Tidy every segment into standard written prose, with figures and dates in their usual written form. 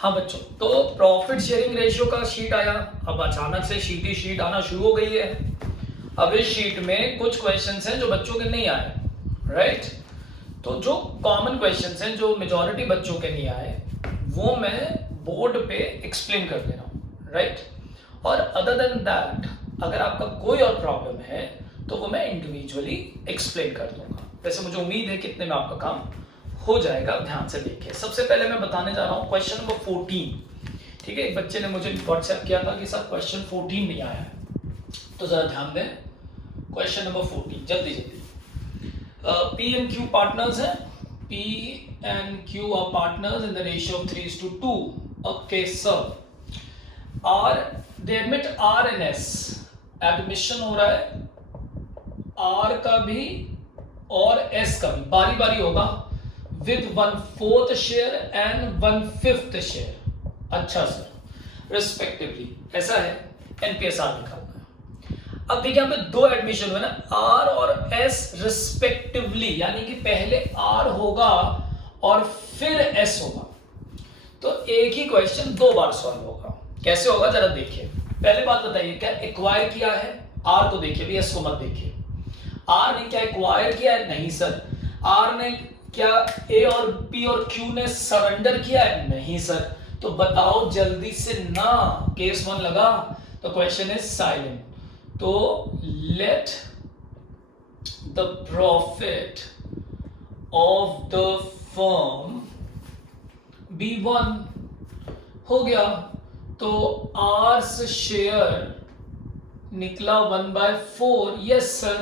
हाँ बच्चों, तो प्रॉफिट शेयरिंग रेशियो का शीट आया। अब अचानक से शीट ही शीट आना शुरू हो गई है। अब इस शीट में कुछ क्वेश्चंस हैं जो बच्चों के नहीं आए, राइट। तो जो कॉमन क्वेश्चंस हैं जो मेजॉरिटी बच्चों के नहीं आए वो मैं बोर्ड पे एक्सप्लेन कर दे रहा हूँ, राइट। और अदर देन दैट अगर आपका कोई और प्रॉब्लम है तो वो मैं इंडिविजुअली एक्सप्लेन कर दूंगा। वैसे मुझे उम्मीद है कि इतने में आपका काम हो जाएगा। ध्यान से देखिए, सबसे पहले मैं बताने जा रहा हूँ क्वेश्चन नंबर 14। ठीक है, एक बच्चे ने मुझे व्हाट्सएप किया था कि सर क्वेश्चन 14 नहीं आया है, तो जरा ध्यान दें। क्वेश्चन नंबर 14 जल्दी जल्दी। P and Q partners हैं। P and Q are partners in the ratio of 3:2. Okay, sir. R they admit R and S. Admission हो रहा है R का भी और S का भी बारी बारी होगा with 1/4 share and 1/5 share। अच्छा सर, रिस्पेक्टिवली ऐसा है, NPSR निकालना है। अब देखिए यहाँ पे दो एडमिशन हुए ना, R और S रिस्पेक्टिवली, यानी कि पहले R होगा और फिर S होगा। तो एक ही क्वेश्चन दो बार सॉल्व होगा। कैसे होगा जरा देखिए। पहले बात बताइए, क्या एक्वायर किया है? R को देखिए भी, S को मत देखिए। R ने क्या एक्वायर किया है? नहीं सर। R ने क्या A और P और Q ने सरेंडर किया है? नहीं सर। तो बताओ जल्दी से ना, केस 1 लगा तो क्वेश्चन इज साइलेंट। तो let the profit of the firm be 1 हो गया। तो आर्स शेयर निकला 1/4। Yes sir.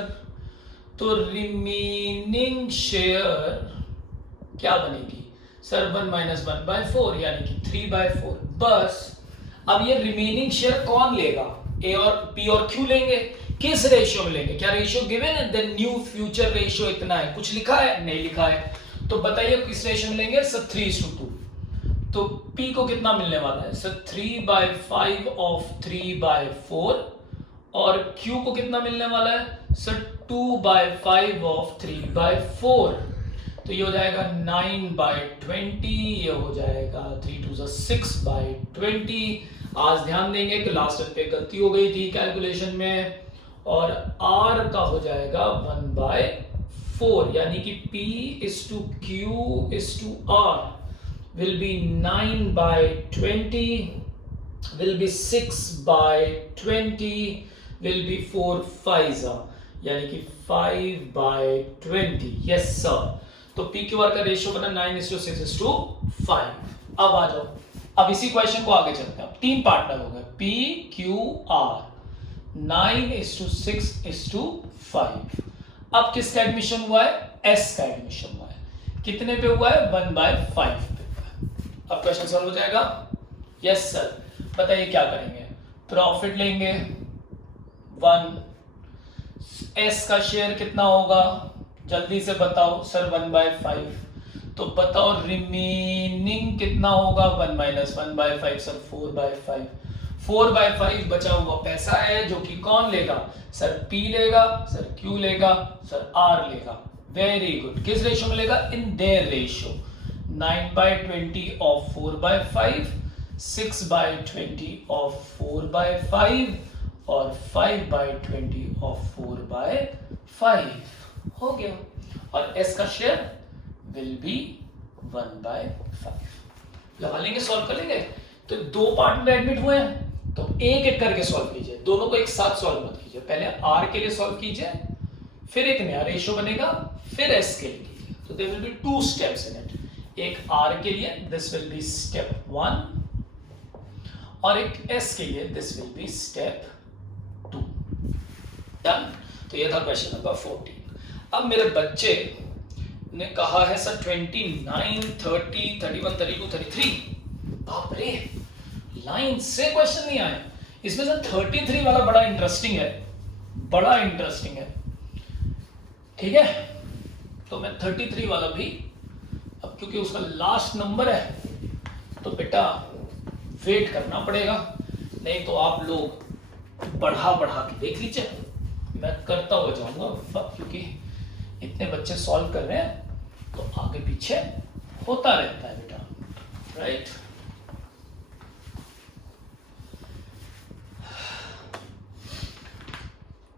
तो रिमेनिंग शेयर क्या बनेगी सर? 1 - 1/4 यानी कि 3/4। बस अब ये रिमेनिंग शेयर कौन लेगा? A और P और Q लेंगे। किस रेशियो में लेंगे? क्या रेशियो गिवन है? द न्यू फ्यूचर रेशियो इतना है, कुछ लिखा है? नहीं लिखा है। तो बताइए किस रेशियो में लेंगे सर? 3:2। तो P को कितना मिलने वाला है सर? 3/5 ऑफ 3/4। और Q को कितना मिलने वाला है सर? 2/5 ऑफ 3/4। तो ये हो जाएगा 9/20, ये हो जाएगा 3 2 6/20। आज ध्यान देंगे कि लास्ट पे गलती हो गई थी कैलकुलेशन में, और R का हो जाएगा 1/4, यानी कि P/Q/R will be 9/20, will be 6/20, will be 4 5s, यानी कि 5/20। Yes sir. तो PQR का रेशियो बना 9:6:5। अब आ जाओ, अब इसी क्वेश्चन को आगे चलते हैं। अब 3 पार्टनर हो गए PQR, 9:6:5। अब किसका एडमिशन हुआ है? S का एडमिशन हुआ है। कितने पे हुआ है? 1/5 पे हुआ है। अब क्वेश्चन सॉल्व हो जाएगा? Yes sir. बताइए क्या करेंगे? प्रॉफिट लेंगे 1, S का शेयर कितना होगा? जल्दी से बताओ सर। 1/5। तो बताओ रिमेनिंग कितना होगा? 1 - 1/5 सर, 4/5। 4/5 बचा हुआ पैसा है जो कि कौन लेगा सर? P लेगा सर, Q लेगा सर, R लेगा। Very good. किस रेशियो में लेगा? In their ratio. 9/20 of 4/5, 6/20 of 4/5 और 5/20 ऑफ 4/5 हो गया। और S का शेयर will be 1/5। लगा लेंगे, सॉल्व कर लेंगे। तो दो पार्टनर एडमिट हुए हैं, तो एक एक करके सॉल्व कीजिए। दोनों को एक साथ सॉल्व मत कीजिए। पहले R के लिए सॉल्व कीजिए, फिर एक नया रेशियो बनेगा, फिर S के लिए कीजिए। तो there will be 2 steps in it. एक R के लिए दिस विल बी स्टेप 1, और एक S के लिए this will be step 2। Done. तो ये था क्वेश्चन नंबर 14। अब मेरे बच्चे ने कहा है सर 29, 30, 31, 32, 33। बाप रे, लाइन से क्वेश्चन नहीं आए। इसमें से 33 वाला बड़ा इंटरेस्टिंग है, बड़ा इंटरेस्टिंग है। ठीक है, तो मैं 33 वाला भी, अब क्योंकि उसका लास्ट नंबर है तो बेटा वेट करना पड़ेगा, नहीं तो आप लोग बढ़ा बढ़ा के देख लीजिए। मैं करता हुआ जाऊंगा क्योंकि इतने बच्चे सॉल्व कर रहे हैं तो आगे पीछे होता रहता है बेटा, राइट।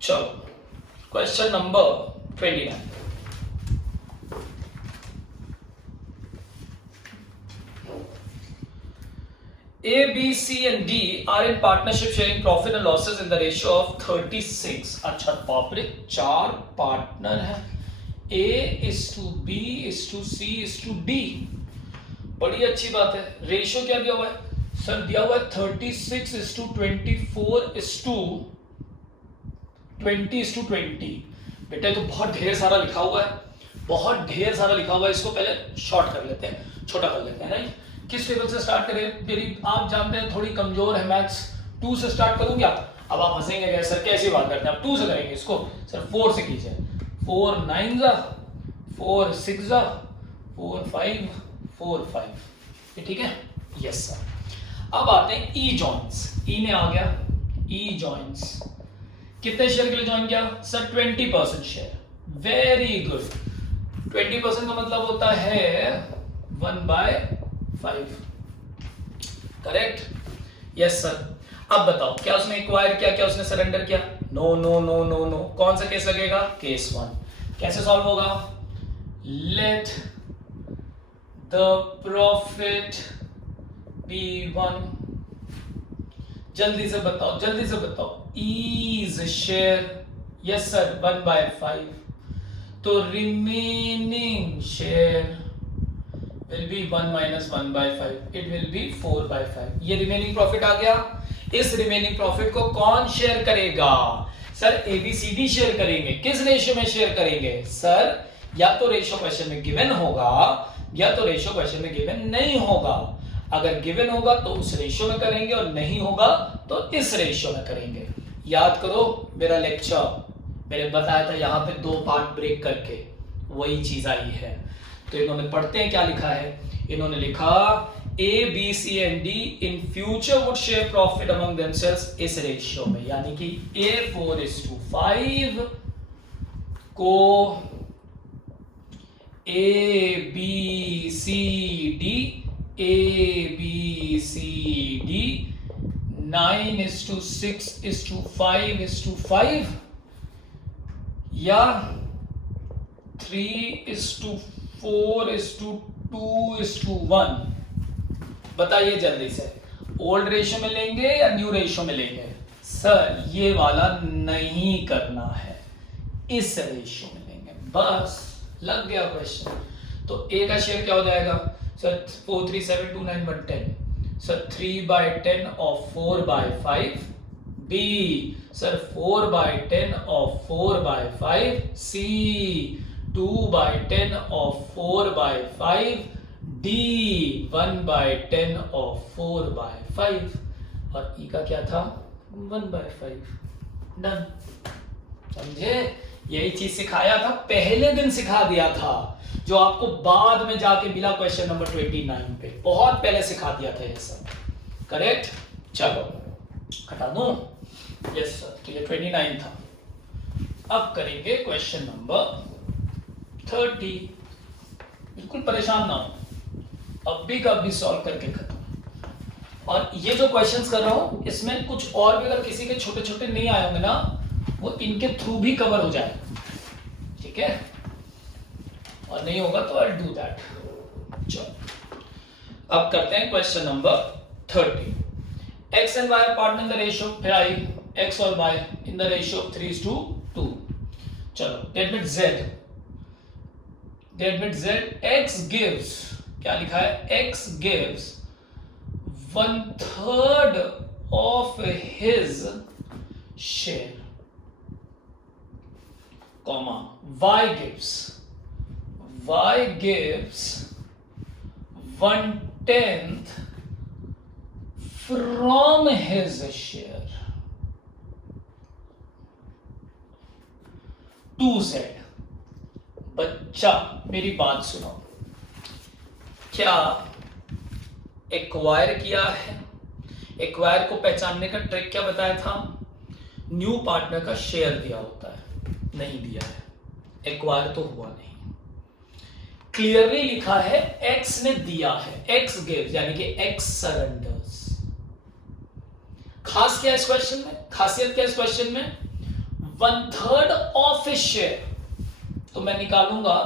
चलो question number 29. A, B, C and D are in partnership sharing profit and losses in the ratio of 36. अच्छा बाप रे, 4 पार्टनर है. A is to B is to C is to D. बड़ी अच्छी बात है. रेशियो क्या दिया हुआ है सर? दिया हुआ है 36 is to 24 is to 20 is to 20. बेटा तो बहुत ढेर सारा लिखा हुआ है, बहुत ढेर सारा लिखा हुआ है. इसको पहले शॉर्ट कर लेते हैं, छोटा कर लेते हैं. राइट, किस टेबल से स्टार्ट करें? मेरी आप जानते हैं थोड़ी कमजोर है मैथ्स. 2 से स्टार्ट करूं क्या? अब आप हंसेंगे सर कैसी बात करते हैं, आप 2 से करेंगे इसको. सर 4 से कीजिए. 4 9 जा, 4 6 जा, 4 5 4 5. ये ठीक है? Yes sir. अब आते हैं ई जॉइंट्स. ई में आ गया ई जॉइंट्स. कितने शेयर के लिए ज्वाइन किया सर? 20% शेयर. Very good. 20% का मतलब होता है 1/5. करेक्ट? Yes sir. अब बताओ क्या उसने एक्वायर किया, क्या उसने सरेंडर किया? No no no no no. कौन सा केस लगेगा? केस 1. कैसे सॉल्व होगा? Let the profit be 1. जल्दी से बताओ, जल्दी से बताओ. Is share. Yes sir, 1/5. तो remaining share will be 1 minus 1/5. It will be 4/5. ये रिमेनिंग प्रॉफिट आ गया. इस रिमेनिंग प्रॉफिट को कौन शेयर करेगा? सर ABCD शेयर करेंगे. किस रेशियो में शेयर करेंगे सर? या तो रेशियो क्वेश्चन में गिवन होगा या तो रेशियो क्वेश्चन में गिवन नहीं होगा. अगर गिवन होगा तो उस रेशियो में करेंगे और नहीं होगा तो इस रेशियो में करेंगे. याद करो मेरा लेक्चर, मैंने बताया था यहां पे 2 पार्ट ब्रेक करके वही चीज आई है. तो इन्होंने पढ़ते हैं क्या लिखा है. इन्होंने लिखा A, B, C and D in future would share profit among themselves इस रेशियो में. यानी कि A4:5 को A, B, C, D, A, B, C, D 9:6:5:5 या 3:4:2:1. बताइए जल्दी से. ओल्ड रेशियो में लेंगे या न्यू रेशियो में लेंगे? सर ये वाला नहीं करना है, इस रेशियो में लेंगे. बस लग गया क्वेश्चन. तो ए का शेयर क्या हो जाएगा sir? 4 3 7 2 9 1 10. Sir 3/10 of 4/5. B sir 4/10 of 4/5. C 2/10 of 4/5. D 1/10 of 4/5. और E का क्या था? 1/5. डन. समझे? यही चीज सिखाया था, पहले दिन सिखा दिया था, जो आपको बाद में जाके मिला क्वेश्चन नंबर 29 पे. बहुत पहले सिखा दिया था ये सब. करेक्ट? चलो हटा दो. Yes sir. तो ये 29 था. अब करेंगे क्वेश्चन नंबर 30. बिल्कुल परेशान ना हो, अब भी का भी सॉल्व करके खत्म. और ये जो क्वेश्चंस कर रहा हूं इसमें कुछ और भी अगर किसी के छोटे छोटे नहीं आए होंगे ना, वो इनके थ्रू भी कवर हो जाए. ठीक है? और नहीं होगा तो आई डू दैट. चलो अब करते हैं question number 30. x and y are partner in the ratio of x और y in the ratio of 3:2. चलो that means z x gives, क्या लिखा है? x gives 1/3 of his share, comma y gives 1/10 from his share to z. बच्चा मेरी बात सुनो. क्या एक्वायर किया है? एक्वायर को पहचानने का ट्रिक क्या बताया था? न्यू पार्टनर का शेयर दिया होता है. नहीं दिया है, एक्वायर तो हुआ नहीं. क्लियरली लिखा है एक्स ने दिया है. एक्स गिव्स यानी कि एक्स सरेंडर्स. खास क्या है इस क्वेश्चन में? खासियत क्या है इस क्वेश्चन में? 1/3 ऑफ हिज शेयर, तो मैं निकालूंगा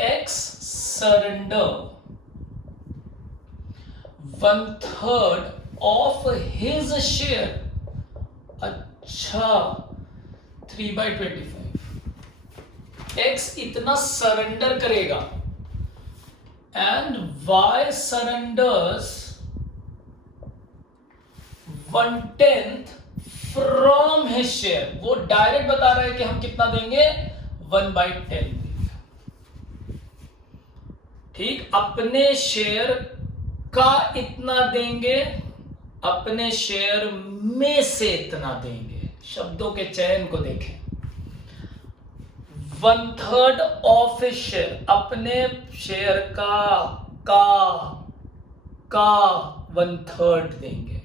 X surrender 1/3 of his share. अच्छा 3/25 एक्स इतना सरेंडर करेगा and Y surrenders 1/10 from his share. वो डायरेक्ट बता रहा है कि हम कितना देंगे 1/10 देंगे। ठीक, अपने शेयर का इतना देंगे, अपने शेयर में से इतना देंगे। शब्दों के चयन को देखें। 1/3 ऑफ हिज शेयर, अपने शेयर का 1/3 देंगे।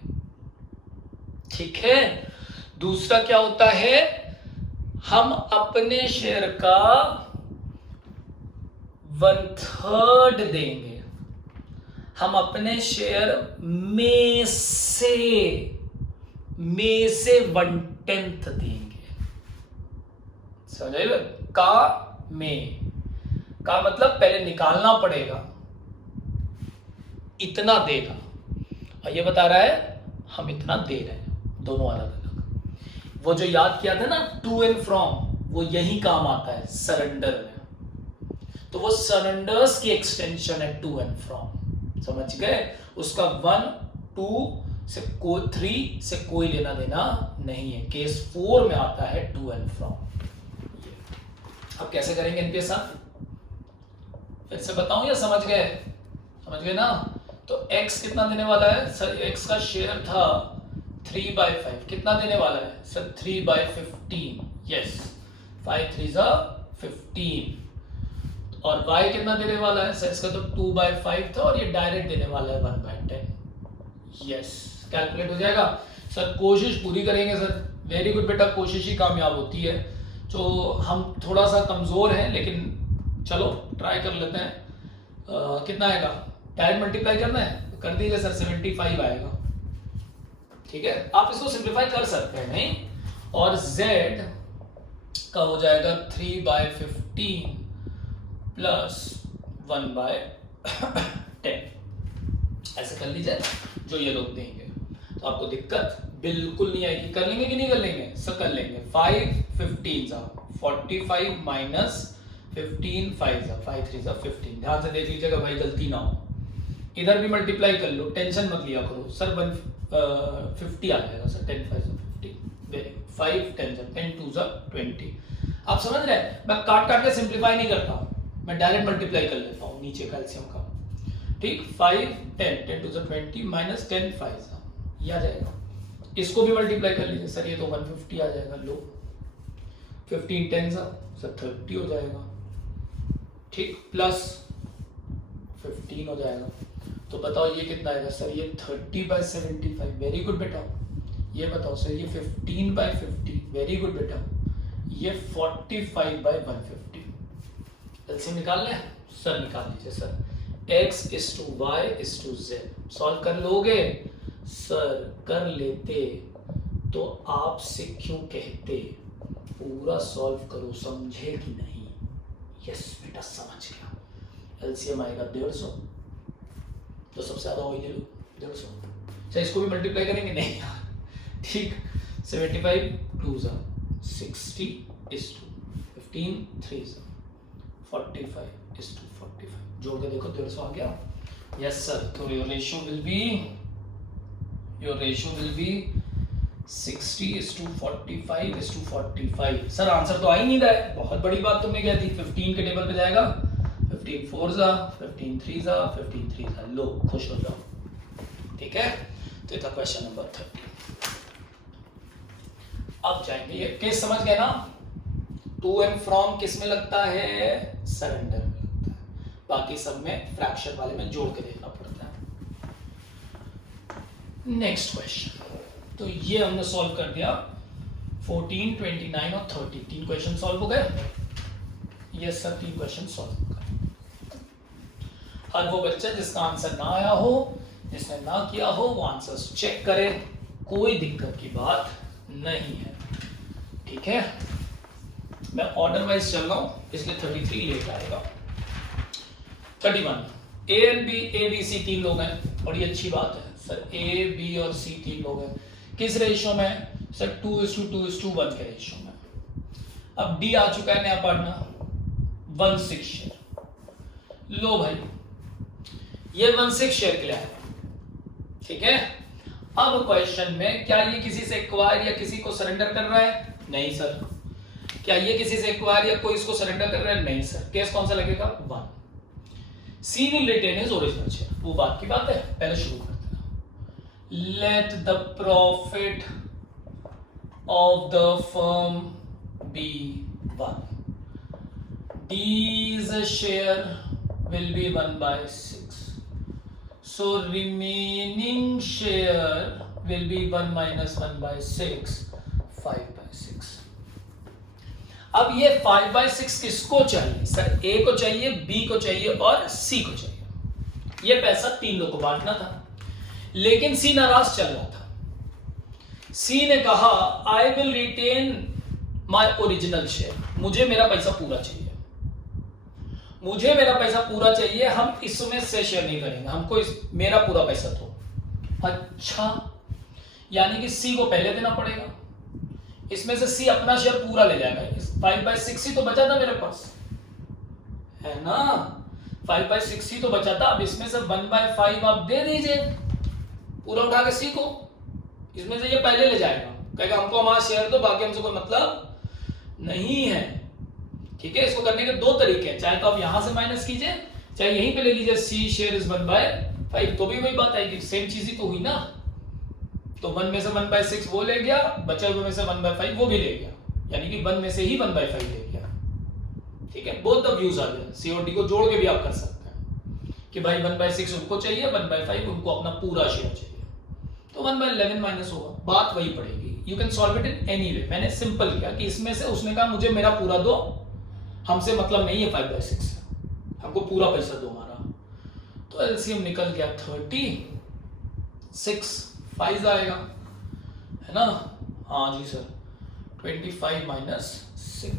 ठीक है। दूसरा क्या होता है, हम अपने शेयर का 1/3 देंगे, हम अपने शेयर में से 1/10 देंगे। समझाइए, का में का मतलब पहले निकालना पड़ेगा, इतना देगा, और ये बता रहा है हम इतना दे रहे हैं। दोनों अलग अलग। वो जो याद किया था ना टू एंड फ्रॉम, वो यही काम आता है सरेंडर में। तो वो सरेंडर्स की एक्सटेंशन है टू एंड फ्रॉम। समझ गए? उसका 1, 2 से कोई 3 से कोई लेना देना नहीं है। केस 4 में आता है टू एंड फ्रॉम। अब कैसे करेंगे इनके साथ, फिर से बताऊं या समझ गए? समझ गए ना? तो x कितना देने वाला है सर? x का शेयर था 3/5, कितना देने वाला है सर? 3/15। यस, 5 3 15। और y कितना देने वाला है सर? इसका तो 2/5 था और ये डायरेक्ट देने वाला है 1/10। यस, कैलकुलेट हो जाएगा सर। कोशिश पूरी करेंगे सर। वेरी गुड बेटा, कोशिश ही कामयाब होती है। तो हम थोड़ा सा कमजोर हैं, लेकिन चलो ट्राई कर लेते हैं। कितना आएगा? डायरेक्ट मल्टीप्लाई करना है, कर दीजिए सर। 75 आएगा। ठीक है, आप इसको सिंप्लीफाई कर सकते हैं नहीं। और z का हो जाएगा 3/15 प्लस 1/10। ऐसे कर लीजिए जो ये लोग देंगे, तो आपको दिक्कत बिल्कुल नहीं आएगी। कर लेंगे कि नहीं कर लेंगे सर? कर लेंगे। 5 15 45 माइनस 15 5 5 3 15। ध्यान से देख लीजिएगा भाई, गलती ना हो। इधर भी मल्टीप्लाई कर लो, टेंशन मत लिया करो सर। 150 आ जाएगा सर। 10 5 50, 5 10 10 2 20। आप समझ रहे हैं? मैं काट काट के सिंप्लीफाई नहीं करता हूँ, मैं डायरेक्ट मल्टीप्लाई कर लेता हूँ नीचे कैल्शियम का। ठीक, 5 10 10 2 20 माइनस 10 5 ये आ जाएगा। इसको भी मल्टीप्लाई कर लीजिए सर, ये तो 150 आ जाएगा। लो 15 10 सर 30 हो जाएगा। ठीक, प्लस 15 हो जाएगा। तो बताओ ये कितना आएगा सर? ये 30/75। वेरी गुड बेटा। ये बताओ सर, ये 15/50। वेरी गुड बेटा। ये 45/150। एलसीएम निकाल लें सर? निकाल लीजिए sir. x is to y is to z। Solve कर लोगे सर? कर लेते तो आपसे क्यों कहते? पूरा सॉल्व करो, समझे कि नहीं? यस बेटा, समझ गया। एलसीएम आएगा 150। तो सबसे ज्यादा वही ले लो, 150। अच्छा, इसको भी मल्टीप्लाई करेंगे? नहीं यार। ठीक, 75 2 60 is to 15 3 45 is to 45। जोड़ के देखो 150 आ गया। Yes sir. तो your ratio will be 60 is to 45 is to 45। Sir answer तो आ ही नहीं रहा है। बहुत बड़ी बात तुमने क्या थी? 15 के टेबल पे जाएगा। 15 4 15 3 15 3 लो, खुश हो जाओ। ठीक है, तो ये था क्वेश्चन नंबर 30। अब जाएंगे, ये केस समझ गए ना? टू एंड फ्रॉम किस में लगता है? सरेंडर में लगता है। बाकी सब में फ्रैक्शन वाले में जोड़ के देखना पड़ता है। नेक्स्ट क्वेश्चन, तो ये हमने सॉल्व कर दिया। 14 29 और 30 तीन क्वेश्चन सॉल्व हो गए। यस सर, 3 क्वेश्चन सॉल्व हो गए। हर वो बच्चा जिसका आंसर ना आया हो, जिसने ना किया हो, वो आंसर्स चेक करे, कोई दिक्कत की बात नहीं है। ठीक है, मैं ऑर्डर वाइज चल रहा हूं इसलिए 33 लेट आएगा। 31 A and B, A B C 3 लोग हैं, बड़ी अच्छी बात है सर। ए बी और सी 3 लोग हैं, किस रेशियो में सर? 2:2:1 के रेशियो में। अब डी आ चुका है नया पार्टनर 1/6 शेयर। लो भाई ये 1/6 शेयर के लिए है, ठीक है। अब क्वेश्चन में क्या ये किसी से एक्वायर या किसी को सरेंडर कर रहा है? नहीं सर। क्या ये किसी से एक्वायर या कोई इसको सरेंडर कर रहा है? नहीं सर। केस कौन सा लगेगा? 1। C will retain his original share, वो बात की बात है, पहले शुरू करते हैं। Let the profit of the firm be 1, D's share will be 1/6, so remaining share will be 1 minus 1/6, 5/6। अब ये 5/6 किसको चाहिए सर? A को चाहिए, B को चाहिए और C को चाहिए। ये पैसा 3 लोगों को बांटना था, लेकिन C नाराज चल रहा था। C ने कहा I will retain my original share, मुझे मेरा पैसा पूरा चाहिए, मुझे मेरा पैसा पूरा चाहिए, हम इसमें से शेयर नहीं करेंगे, हमको मेरा पूरा पैसा दो। अच्छा, यानी कि सी को पहले देना पड़ेगा, इसमें से सी अपना शेयर पूरा ले जाएगा। 5/6 ही तो बचा था मेरे पास, है ना? 5/6 ही तो बचा था। अब इसमें से 1/5 आप दे दीजिए पूरा उठा के सी को, इसमें से ये पहले ले जाएगा, कहेगा हमको हमारा शेयर दो, बाकी हमसे कोई मतलब नहीं है, ठीक है। इसको करने के 2 तरीके हैं, चाहे तो आप यहां से माइनस कीजिए, चाहे यहीं पे ले लीजिए। सी शेयर इज 1/5, तो भी वही बात आएगी, सेम चीज ही तो हुई ना। तो 1 में से 1/6 वो ले गया, बचे हुए में से 1/5 वो भी ले गया, यानी कि 1 में से ही 1/5 ले गया, ठीक है। बोथ द व्यूज आ गए, सी और डी को जोड़ के भी आप कर सकते हैं कि भाई 1/6 उनको चाहिए, 1/5 उनको अपना पूरा शेयर चाहिए, तो 1/11 माइनस होगा, बात वही पड़ेगी। You can solve it in any way. मैंने सिंपल किया कि इसमें से उसने कहा मुझे मेरा पूरा दो, हमसे मतलब नहीं है 5/6, हमको पूरा पैसा दो हमारा। तो एलसीएम निकल गया 36, 5 आएगा, है ना? हाँ जी सर, 25 माइनस 6,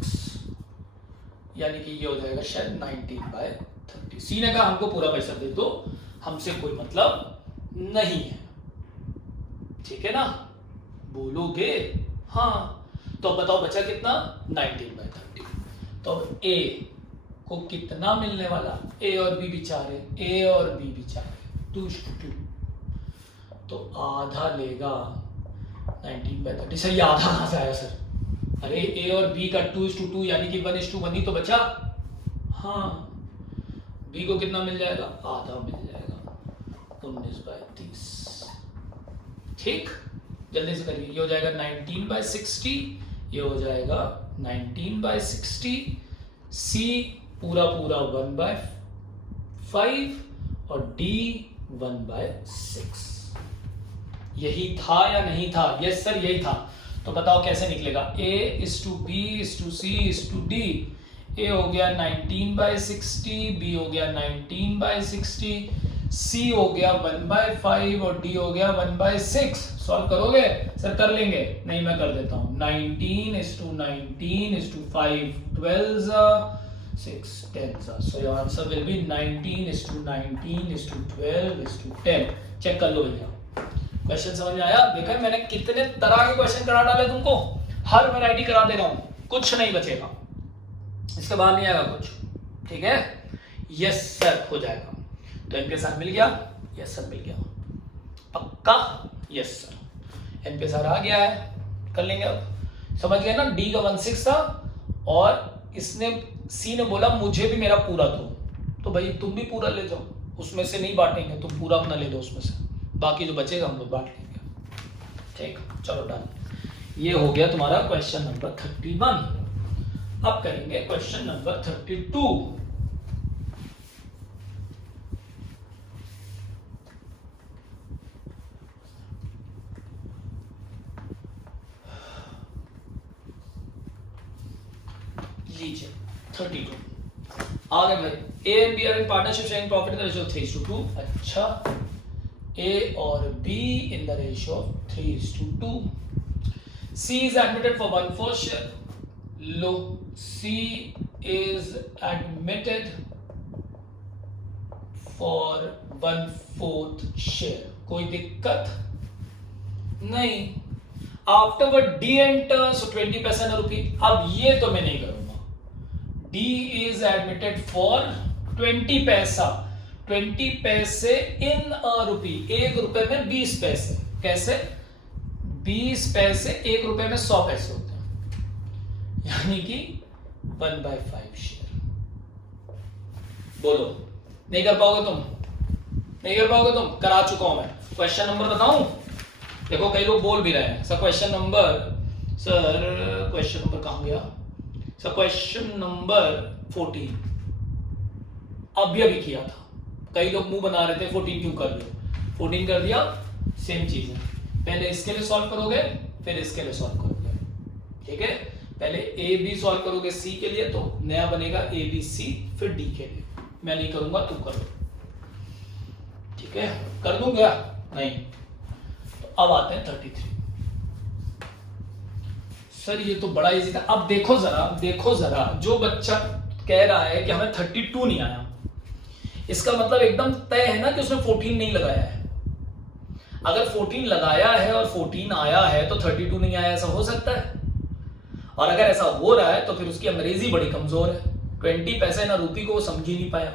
यानी कि ये हो जाएगा शायद 19/30। सी ने कहा हमको पूरा पैसा दे दो, हमसे कोई मतलब नहीं है, ठीक है ना? बोलोगे हाँ, तो बताओ बचा कितना? 19/30। तो ए को कितना मिलने वाला? ए और बी बेचारे, ए और बी बेचारे 2:2, तो आधा लेगा 19/30। सर ये आधा कहां से आया सर? अरे ए और बी का 2:2 यानी कि 1:1 ही तो बचा। हाँ, बी को कितना मिल जाएगा? आधा मिल जाएगा, 19/30। ठीक, जल्दी से करिए। ये हो जाएगा 19/60, ये हो जाएगा 19/60। सी पूरा पूरा 1/5 और डी 1/6। यही था या नहीं था? यस सर यही था। तो बताओ कैसे निकलेगा? A:B:C:D। ए हो गया 19/60, बी हो गया 19/60, सी हो गया 1/5 और डी हो गया 1/6। सॉल्व करोगे? सर कर लेंगे। नहीं मैं कर देता हूं। 19:19:5, 12 6 10। So your answer will be 19:19:12:10। Check कर लो भैया, क्वेश्चन समझ में आया? देखा मैंने कितने तरह के क्वेश्चन करा डाले तुमको, हर वैरायटी करा दे रहा हूं, कुछ नहीं बचेगा, इसके बाहर नहीं आएगा कुछ, ठीक है? यस सर हो जाएगा। तो एन के साथ मिल गया? यस सर मिल गया, पक्का? यस सर, एन के साथ आ गया है, कर लेंगे। अब समझ गए ना? डी का 1/6 था और इसने सी ने बोला मुझे भी मेरा पूरा दो, तो भाई तुम भी पूरा ले जाओ, उसमें से नहीं बांटेंगे, तुम पूरा अपना ले दो उसमें से, बाकी जो बचेगा हम लोग बांट लेंगे। ठीक, चलो डन। ये हो गया तुम्हारा क्वेश्चन नंबर 31। अब करेंगे क्वेश्चन नंबर 32। लीजिए 32 आ गए भाई। A and B are in partnership sharing profit in the ratio of 3:2। अच्छा, ए और B in the ratio of 3:2। C is admitted for 1/4 share. लो, C is admitted for 1/4 share, कोई दिक्कत नहीं। आफ्टरवर्ड D enters, so 20 पैसा ना रुपी। अब ये तो मैं नहीं करूंगा। D is admitted for 20 पैसा, 20 पैसे इन अ रुपी, 1 रुपए में 20 पैसे। कैसे? 20 पैसे 1 रुपए में 100 पैसे होते हैं, यानी कि 1/5 शेयर। बोलो, नहीं कर पाओगे तुम? नहीं कर पाओगे तुम? करा चुका हूं मैं। क्वेश्चन नंबर बताऊं? देखो कई लोग बोल भी रहे हैं sir question number, sir question number कहां गया सर? क्वेश्चन नंबर 14 अभी किया था। कई लोग मुंह बना रहे थे 14 क्यों कर दिया? 14 कर दिया, सेम चीज है। पहले इसके लिए सॉल्व करोगे, फिर इसके लिए सॉल्व करोगे, ठीक है? पहले ए बी सॉल्व करोगे सी के लिए, तो नया बनेगा ए बी सी, फिर डी के लिए। मैं नहीं करूंगा, तुम करो, ठीक है? कर दूंगा? नहीं। तो अब आते हैं 33। सर ये तो बड़ा इजी था। अब देखो जरा, जो बच्चा कह रहा है कि हमें 32 नहीं आया, इसका मतलब एकदम तय है ना कि उसने 14 नहीं लगाया है। अगर 14 लगाया है और 14 आया है तो 32 नहीं आया, ऐसा हो सकता है? और अगर ऐसा हो रहा है तो फिर उसकी अंग्रेजी बड़ी कमजोर है। 20 पैसे ना रूपी को वो समझ ही नहीं पाया।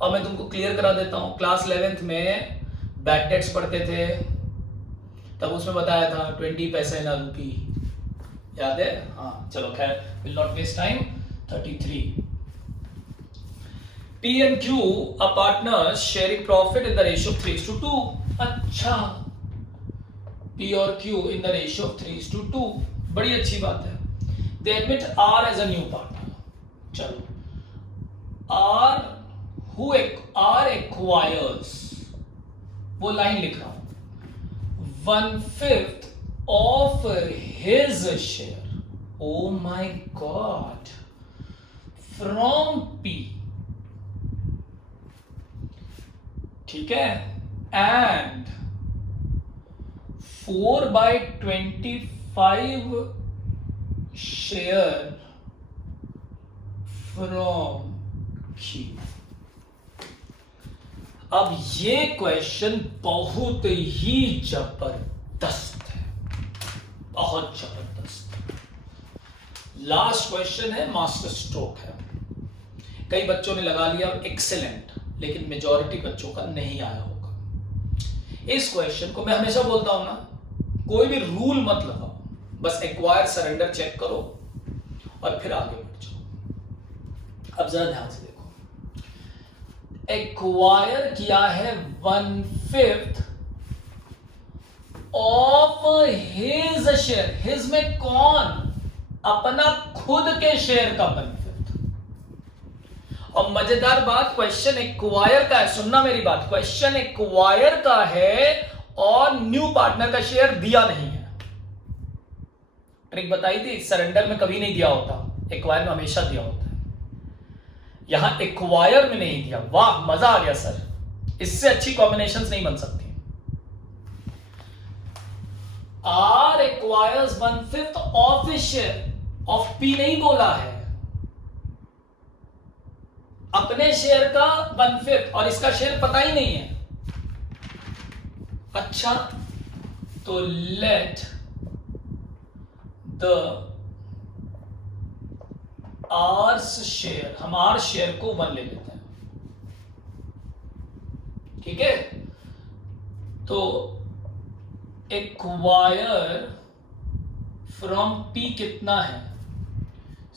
और मैं तुमको क्लियर करा देता हूं, क्लास 11th में बैक डेट्स पढ़ते थे, तब उसमें बताया था 20 पैसे ना रूपी, याद है? हाँ चलो खैर, will not waste time. 33, P and Q are partners sharing profit in the ratio of 3:2। अच्छा, P और Q in the ratio of 3:2, बड़ी अच्छी बात है। They admit R as a new partner। चलो, R acquires, वो लाइन लिख रहा हूं, 1/5 of his share, oh my god, from P, ठीक है? And 4/25 share from Q। अब ये क्वेश्चन बहुत ही जबरदस्त है, बहुत जबरदस्त। लास्ट क्वेश्चन है, मास्टर स्ट्रोक है। कई बच्चों ने लगा लिया एक्सेलेंट, लेकिन मेजॉरिटी बच्चों का नहीं आया होगा। इस क्वेश्चन को मैं हमेशा बोलता हूं ना, कोई भी रूल मत लगाओ, बस एक्वायर सरेंडर चेक करो और फिर आगे बढ़ जाओ। अब जरा ध्यान से देखो, एक्वायर किया है 1/5 ऑफ हिज शेयर। हिज में कौन? अपना खुद के शेयर का 1/5। और मजेदार बात, क्वेश्चन एक्वायर का है, सुनना मेरी बात, क्वेश्चन एक्वायर का है और न्यू पार्टनर का शेयर दिया नहीं है। ट्रिक बताई थी, सरेंडर में कभी नहीं दिया होता, एक्वायर में हमेशा दिया होता है। यहां एक्वायर में नहीं दिया, वाह मजा आ गया सर, इससे अच्छी कॉम्बिनेशंस नहीं बन सकती। R acquires 1/5 of his share, of P नहीं बोला है, अपने शेयर का 1/5, और इसका शेयर पता ही नहीं है। अच्छा, तो लेट द आर्स शेयर, हम आर शेयर को 1 ले लेते हैं, ठीक है? तो एक्वायर फ्रॉम P कितना है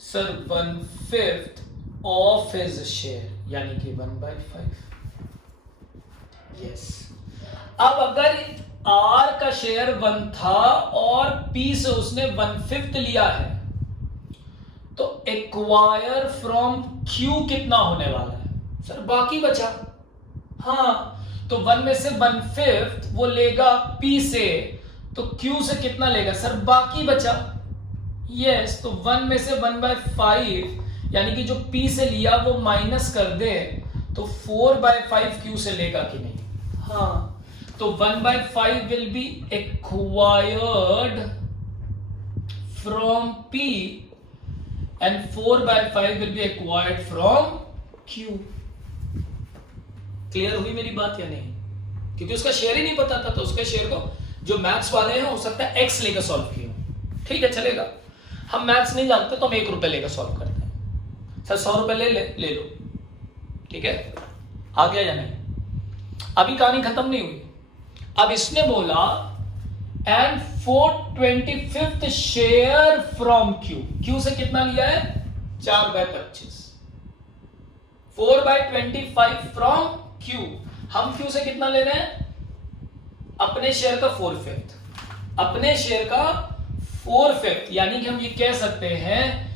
सर? 1/5 ऑफ हिज शेयर, यानी कि 1/5। यस। अब अगर R का शेयर 1 था और P से उसने 1/5 लिया है, तो एक्वायर फ्रॉम Q कितना होने वाला है सर? बाकी बचा। हाँ, तो 1 में से 1/5 वो लेगा P से, तो Q से कितना लेगा सर? बाकी बचा। यस, तो 1 में से 1/5, यानी कि जो P से लिया वो माइनस कर दे, तो 4/5 Q से लेगा कि नहीं? हाँ, तो 1/5 will be acquired from P and 4/5 will be acquired from Q. Clear हुई मेरी बात या नहीं? क्योंकि उसका शेयर ही नहीं पता था, तो उसके शेयर को जो मैथ्स वाले हैं हो सकता है x लेकर सॉल्व किया, ठीक है चलेगा। हम मैथ्स नहीं जानते तो हम 1 रुपए लेकर सॉल्व करते हैं। सर 100 रुपए ले लो, ठीक है, आ गया या नहीं? अभी कहानी खत्म नहीं हुई। अब इसने बोला एंड 4/25 शेयर फ्रॉम Q से कितना लिया है? 4/25। 4/25 फ्रॉम Q। हम Q से कितना ले रहे हैं? अपने शेयर का 4/5, अपने शेयर का 4/5, यानी कि हम ये कह सकते हैं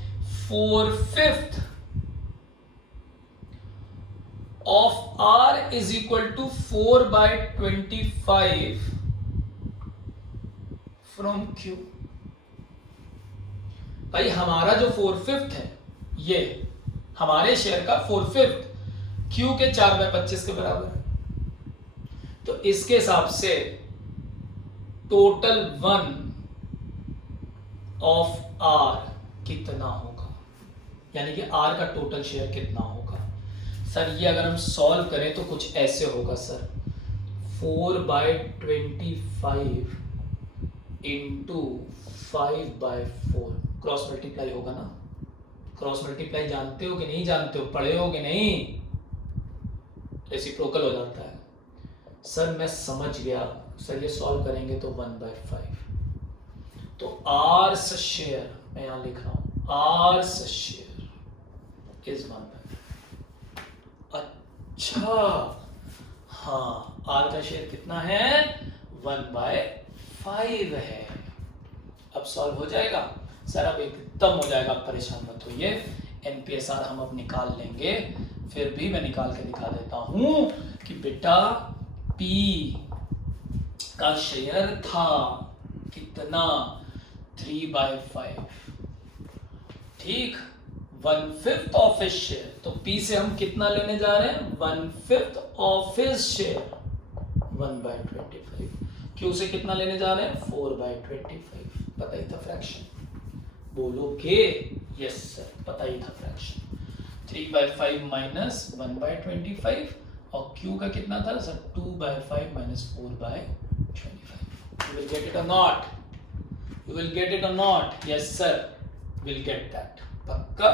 4/5 of R is equal to 4/25 from Q। भाई हमारा जो 4/5 है, ये हमारे शेयर का 4/5 Q के 4/25 के बराबर है। तो इसके हिसाब से टोटल 1 ऑफ R कितना होगा, यानी कि R का टोटल शेयर कितना होगा? सर ये अगर हम सॉल्व करें तो कुछ ऐसे होगा सर, 4/25 इंटू 5/4, क्रॉस मल्टीप्लाई होगा ना? क्रॉस मल्टीप्लाई जानते हो कि नहीं जानते हो, पढ़े हो कि नहीं? रेसिप्रोकल हो जाता है। सर मैं समझ गया सर, ये सॉल्व करेंगे तो 1/5, तो आर्स शेयर मैं यहां लिख रहा हूं, आर्स शेयर इज 1/5। अच्छा हाँ, आर का शेयर कितना है? 1/5 है। अब सॉल्व हो जाएगा सर, अब एकदम हो जाएगा, आप परेशान मत होइए। एनपीएसआर हम अब निकाल लेंगे, फिर भी मैं निकाल के दिखा देता हूं कि बेटा पी का शेयर था कितना? 3/5, ठीक, 1/5 ऑफ हिज शेयर। तो पी से हम कितना लेने जा रहे हैं? 1/5 ऑफ हिज शेयर, 1/25। क्यू से कितना लेने जा रहे हैं? 4/25। पता ही था फ्रैक्शन, बोलोगे? यस सर, पता ही था फ्रैक्शन। 3/5 माइनस 1/25 और क्यू का कितना था sir? 2/5 minus 4/25। You will get it or not? You will get it or not? Yes sir, will get that, पक्का।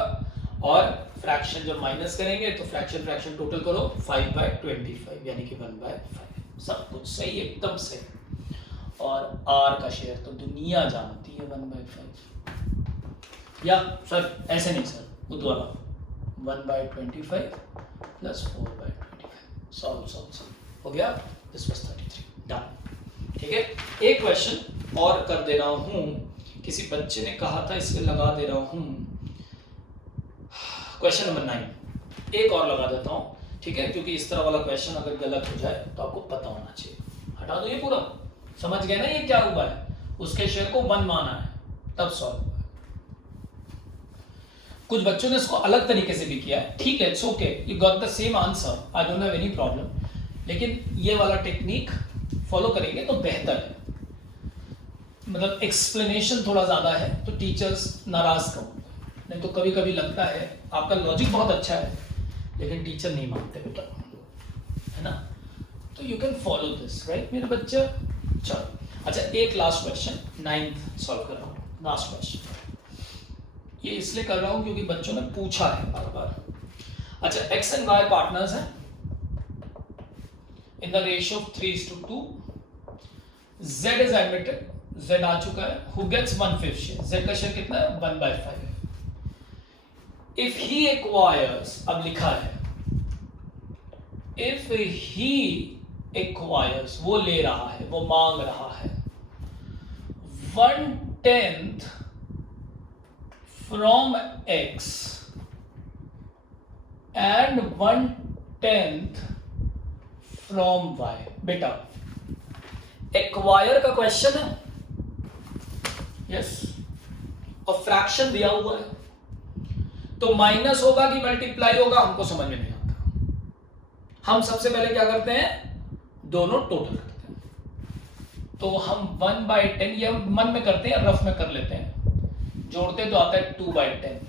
और फ्रैक्शन जब माइनस करेंगे तो फ्रैक्शन टोटल करो, 5/25 यानी कि 1/5। सब कुछ सही, एकदम सही। और आर का शेयर तो दुनिया जानती है 1/5, या सर ऐसे नहीं सर, उद्वारा 1/25 प्लस 4/25। सॉल्व हो गया। दिस वाज 33 डन, ठीक है। एक क्वेश्चन और कर दे रहा हूं, किसी बच्चे ने कहा था इसलिए लगा दे रहा हूं। क्वेश्चन नंबर 9 एक और लगा देता हूं, ठीक है, क्योंकि इस तरह वाला क्वेश्चन अगर गलत हो जाए तो आपको पता होना चाहिए। हटा दो ये पूरा, समझ गए ना ये क्या हुआ है? उसके शेयर को 1 माना है, तब सॉल्व हुआ है। कुछ बच्चों ने इसको अलग तरीके से भी किया है, ठीक है, it's okay, you got the same answer, I don't have any problem. लेकिन ये वाला टेक्निक फॉलो करेंगे तो बेहतर है, मतलब एक्सप्लेनेशन थोड़ा ज्यादा है तो टीचर्स नाराज कम होंगे। नहीं तो कभी कभी लगता है आपका लॉजिक बहुत अच्छा है लेकिन टीचर नहीं मानते बेटा, है ना? तो you can follow this, right मेरे बच्चे? चलो अच्छा, एक लास्ट क्वेश्चन 9th सॉल्व कर रहा हूँ, लास्ट क्वेश्चन। ये इसलिए कर रहा हूँ क्योंकि बच्चों ने पूछा है बार बार। अच्छा, एक्स एंड वाई पार्टनर्स हैं इन the ratio of 3:2। Z is admitted, Z आ चुका है। Who gets 1/5 share? Z का शेयर कितना है? 1/5 है। If he acquires, अब लिखा है, if he acquires, वो ले रहा है, वो मांग रहा है 1/10 from X and 1/10 from Y। बेटा एक्वायर का क्वेश्चन है, यस, और फ्रैक्शन दिया हुआ है, तो माइनस होगा कि मल्टीप्लाई होगा हमको समझ में नहीं आता। हम सबसे पहले क्या करते हैं? दोनों टोटल करते हैं। तो हम 1/10, ये हम मन में करते हैं, रफ में कर लेते हैं। जोड़ते तो आता है 2/10।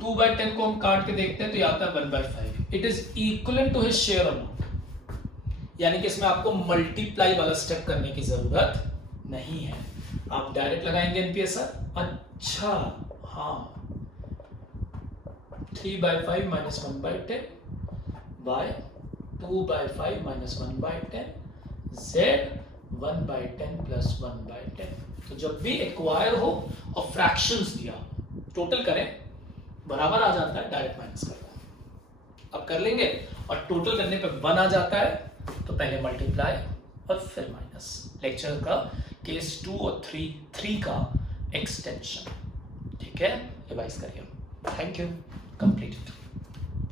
2/10 को हम काट के देखते हैं तो ये आता है 1/5। It is equal to his share amount, यानी कि इसमें आपको मल्टीप्लाई वाला स्टेप करने की जरूरत नहीं है, आप डायरेक्ट लगाएंगे एनपीएसआर। अच्छा हाँ, 3/5 minus 1/10 by 2/5 minus 1/10 z 1/10 plus 1/10। तो जब भी एक्वायर हो और फ्रैक्शंस दिया टोटल करें, बराबर आ जाता है, डायरेक्ट माइनस करना है। अब कर लेंगे, और टोटल करने पे 1 आ जाता है, तो पहले मल्टीप्लाई और फिर माइनस। लेक्चर का केस 2 और 3 का एक्सटेंशन, ठीक है, रिवाइज करिए। Thank you, completed.